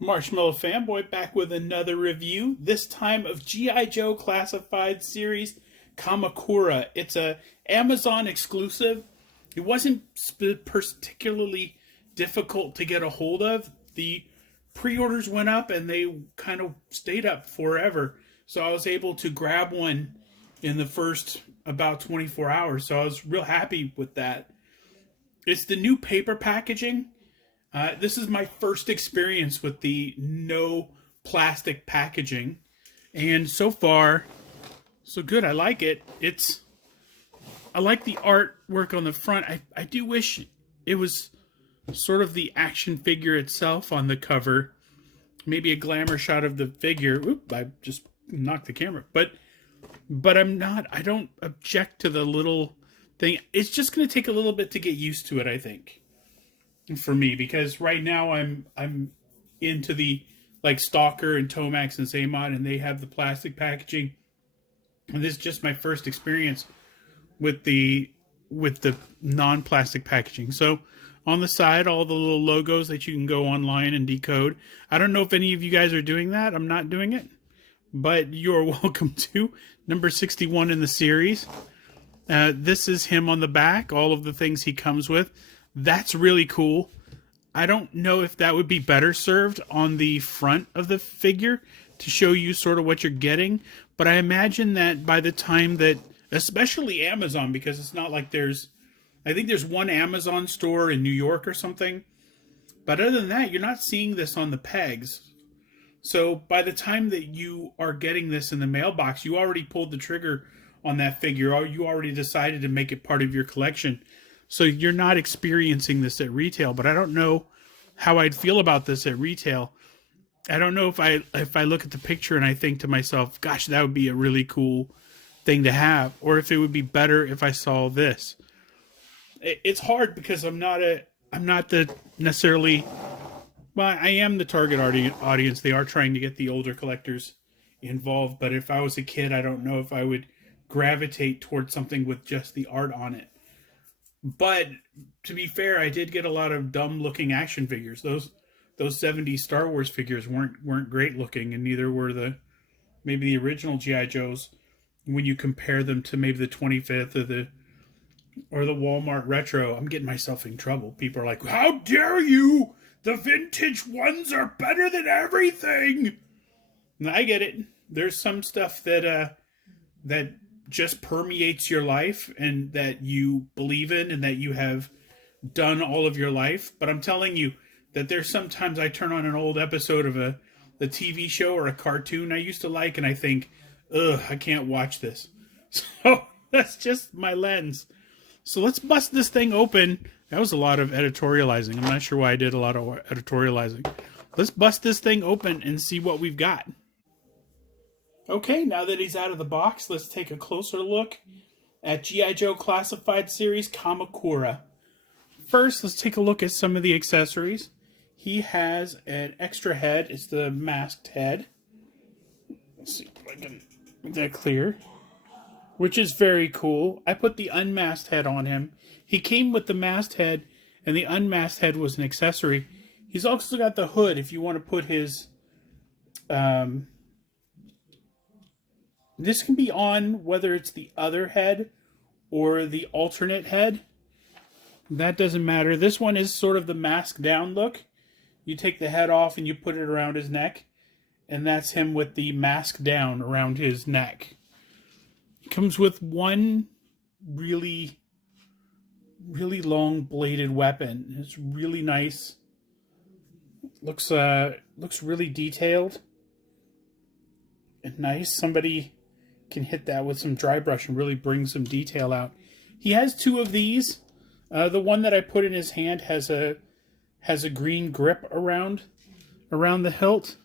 Marshmallow Fanboy back with another review, this time of G.I. Joe classified series KAMAKURA. It's a Amazon exclusive. It wasn't particularly difficult to get a hold of. The pre-orders went up and they kind of stayed up forever. So I was able to grab one in the first about 24 hours. So I was real happy with that. It's the new paper packaging. This is my first experience with the no plastic packaging, and so far, so good. I like it. I like the artwork on the front. I do wish it was sort of the action figure itself on the cover. Maybe a glamour shot of the figure. Oop, I just knocked the camera. But I don't object to the little thing. It's just going to take a little bit to get used to it, I think. For me, because right now I'm into the like Stalker and Tomax and Zaymod, and they have the plastic packaging, and this is just my first experience with the non-plastic packaging. So on the side, all the little logos that you can go online and decode. I don't know if any of you guys are doing that. I'm not doing it, but you're welcome to. Number 61 in the series. This is him on the back, all of the things he comes with. That's really cool. I don't know if that would be better served on the front of the figure to show you sort of what you're getting. But I imagine that by the time that, especially Amazon, because it's not like I think there's one Amazon store in New York or something. But other than that, you're not seeing this on the pegs. So by the time that you are getting this in the mailbox, you already pulled the trigger on that figure, or you already decided to make it part of your collection. So you're not experiencing this at retail, but I don't know how I'd feel about this at retail. I don't know if I look at the picture and I think to myself, gosh, that would be a really cool thing to have, or if it would be better if I saw this. It's hard because I'm not the necessarily, well, I am the target audience. They are trying to get the older collectors involved, but if I was a kid, I don't know if I would gravitate towards something with just the art on it. But to be fair, I did get a lot of dumb-looking action figures. Those 70s Star Wars figures weren't great looking, and neither were maybe the original G.I. Joes when you compare them to maybe the 25th or the Walmart Retro. I'm getting myself in trouble. People are like, "How dare you? The vintage ones are better than everything." And I get it. There's some stuff that just permeates your life and that you believe in and that you have done all of your life. But I'm telling you that there's sometimes I turn on an old episode of the TV show or a cartoon I used to like, and I think, ugh, I can't watch this. So that's just my lens. So let's bust this thing open. That was a lot of editorializing. I'm not sure why I did a lot of editorializing. Let's bust this thing open and see what we've got. Okay, now that he's out of the box, let's take a closer look at G.I. Joe Classified Series KAMAKURA. First, let's take a look at some of the accessories. He has an extra head. It's the masked head. Let's see if I can make that clear. Which is very cool. I put the unmasked head on him. He came with the masked head, and the unmasked head was an accessory. He's also got the hood if you want to put his... This can be on whether it's the other head or the alternate head. That doesn't matter. This one is sort of the mask down look. You take the head off and you put it around his neck. And that's him with the mask down around his neck. He comes with one really, really long bladed weapon. It's really nice. Looks really detailed and nice. Somebody can hit that with some dry brush and really bring some detail out. He has two of these. The one that I put in his hand has a green grip around the hilt,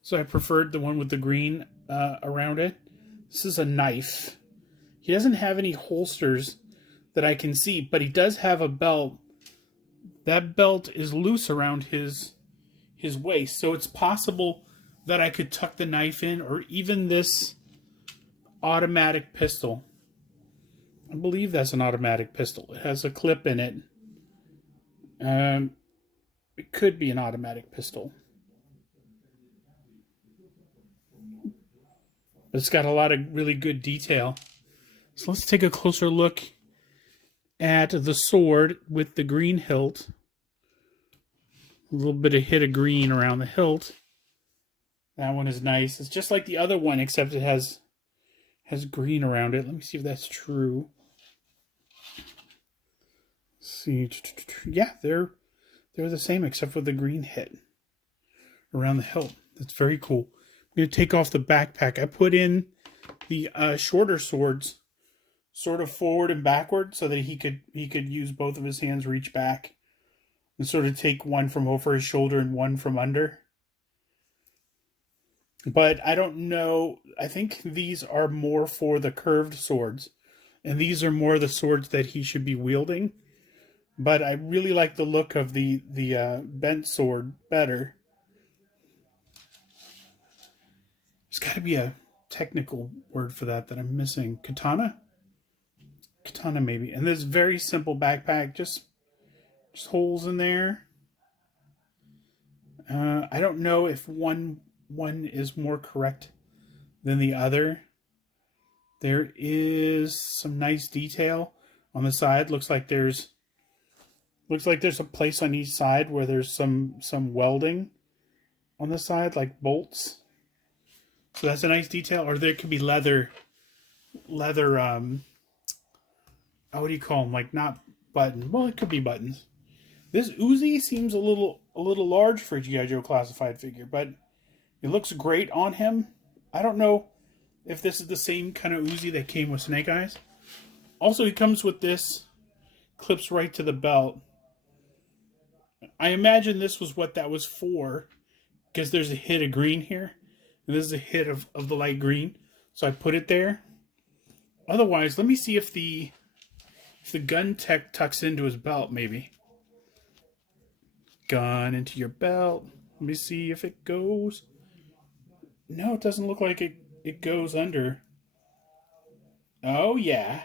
so I preferred the one with the green around it. This is a knife. He doesn't have any holsters that I can see, but he does have a belt. That belt is loose around his waist, so it's possible that I could tuck the knife in, or even this automatic pistol. I believe that's an automatic pistol. It has a clip in it. It could be an automatic pistol. but it's got a lot of really good detail. So let's take a closer look at the sword with the green hilt. A little bit of hit of green around the hilt. That one is nice. It's just like the other one, except it has green around it. Let me see if that's true. Let's see. Yeah, they're the same except for the green hit around the hilt. That's very cool. I'm going to take off the backpack. I put in the shorter swords sort of forward and backward so that he could use both of his hands, reach back, and sort of take one from over his shoulder and one from under. But I don't know. I think these are more for the curved swords, and these are more the swords that he should be wielding. But I really like the look of the bent sword better. There's got to be a technical word for that I'm missing. Katana? Katana maybe. And this very simple backpack, just holes in there. I don't know if one is more correct than the other. There is some nice detail on the side. Looks like there's a place on each side where there's some welding on the side, like bolts. So that's a nice detail. Or there could be leather. What do you call them? Like not button. Well, it could be buttons. This Uzi seems a little large for a G.I. Joe classified figure, but it looks great on him. I don't know if this is the same kind of Uzi that came with Snake Eyes. Also, he comes with this, clips right to the belt. I imagine this was what that was for, because there's a hit of green here, and this is a hit of the light green, so I put it there. Otherwise, let me see if the gun tech tucks into his belt, maybe. Gun into your belt. Let me see if it goes. No, it doesn't look like it goes under. Oh, yeah.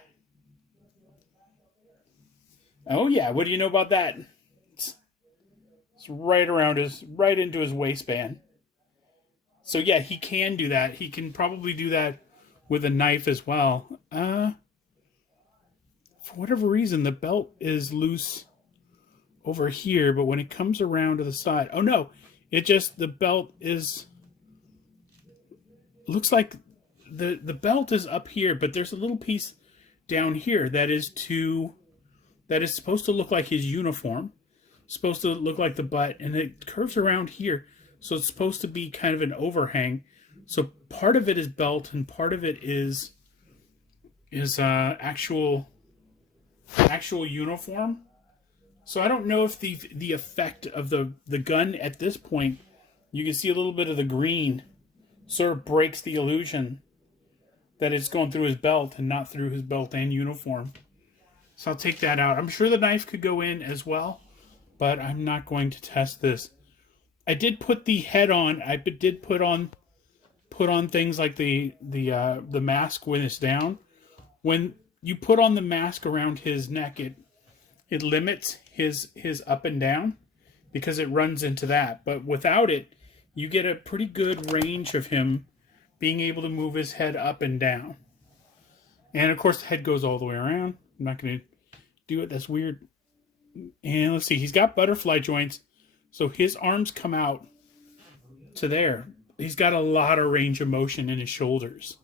Oh, yeah. What do you know about that? It's right into his waistband. So, yeah, he can do that. He can probably do that with a knife as well. For whatever reason, the belt is loose over here, but when it comes around to the side, oh no, the belt is, looks like the belt is up here, but there's a little piece down here that is supposed to look like his uniform, supposed to look like the butt, and it curves around here, so it's supposed to be kind of an overhang. So part of it is belt and part of it is actual uniform. So I don't know if the effect of the gun at this point, you can see a little bit of the green sort of breaks the illusion that it's going through his belt and not through his belt and uniform. So I'll take that out. I'm sure the knife could go in as well, but I'm not going to test this. I did put the head on. I did put on things like the mask when it's down. When you put on the mask around his neck, it limits his up and down because it runs into that. But without it, you get a pretty good range of him being able to move his head up and down. And of course, the head goes all the way around. I'm not going to do it. That's weird. And let's see. He's got butterfly joints. So his arms come out to there. He's got a lot of range of motion in his shoulders.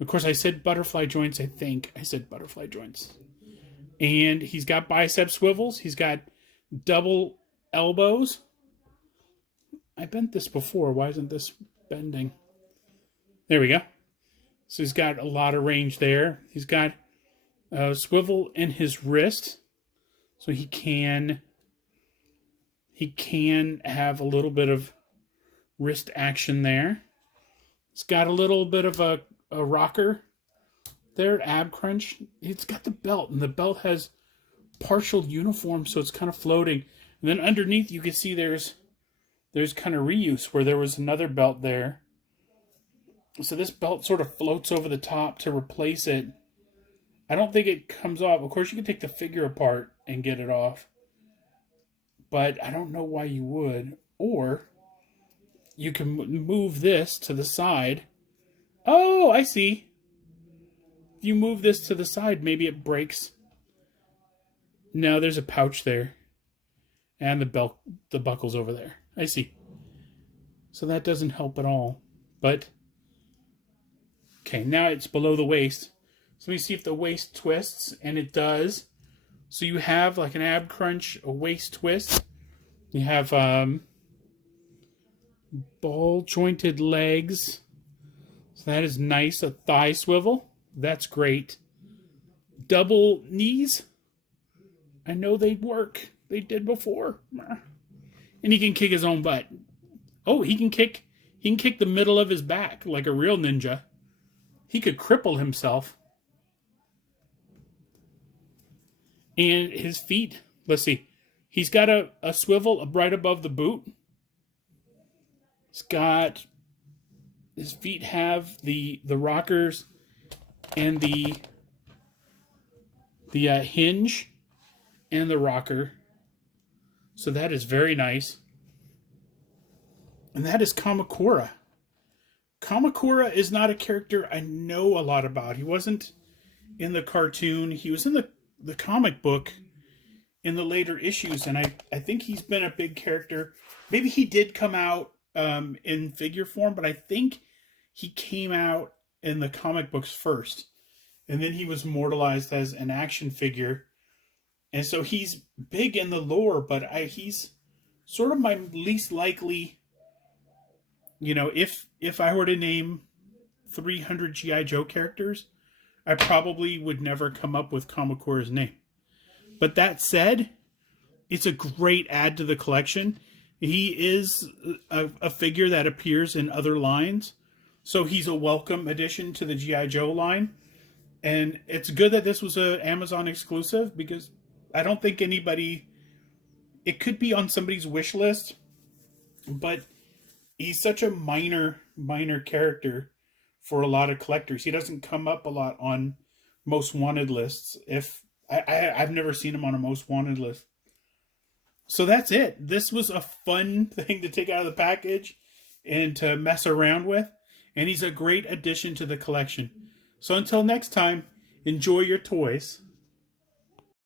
Of course, I said butterfly joints, I think. I said butterfly joints. And he's got bicep swivels. He's got double elbows. I bent this before. Why isn't this bending? There we go. So he's got a lot of range there. He's got a swivel in his wrist. So he can have a little bit of wrist action there. It's got a little bit of a rocker there, ab crunch. It's got the belt, and the belt has partial uniform, so it's kind of floating. And then underneath, you can see there's kind of reuse where there was another belt there. So this belt sort of floats over the top to replace it. I don't think it comes off. Of course, you can take the figure apart and get it off, but I don't know why you would. Or you can move this to the side Oh, I see. If you move this to the side, maybe it breaks. No, there's a pouch there. And the buckle's over there. I see. So that doesn't help at all. But, okay, now it's below the waist. So let me see if the waist twists, and it does. So you have like an ab crunch, a waist twist. You have ball jointed legs. So that is nice. A thigh swivel. That's great. Double knees. I know they work. They did before. And he can kick his own butt. Oh, he can kick the middle of his back like a real ninja. He could cripple himself. And his feet, let's see. He's got a swivel right above the boot. He's got, his feet have the rockers and the hinge and the rocker. So that is very nice. And that is Kamakura. Kamakura is not a character I know a lot about. He wasn't in the cartoon. He was in the comic book in the later issues, and I think he's been a big character. Maybe he did come out in figure form, but I think he came out in the comic books first. And then he was immortalized as an action figure. And so he's big in the lore, but he's sort of my least likely, you know, if I were to name 300 G.I. Joe characters, I probably would never come up with Kamakura's name. But that said, it's a great add to the collection. He is a figure that appears in other lines, so he's a welcome addition to the G.I. Joe line. And it's good that this was an Amazon exclusive, because I don't think anybody... It could be on somebody's wish list, but he's such a minor character for a lot of collectors. He doesn't come up a lot on most wanted lists. I've never seen him on a most wanted list. So that's it. This was a fun thing to take out of the package and to mess around with. And he's a great addition to the collection. So until next time, enjoy your toys.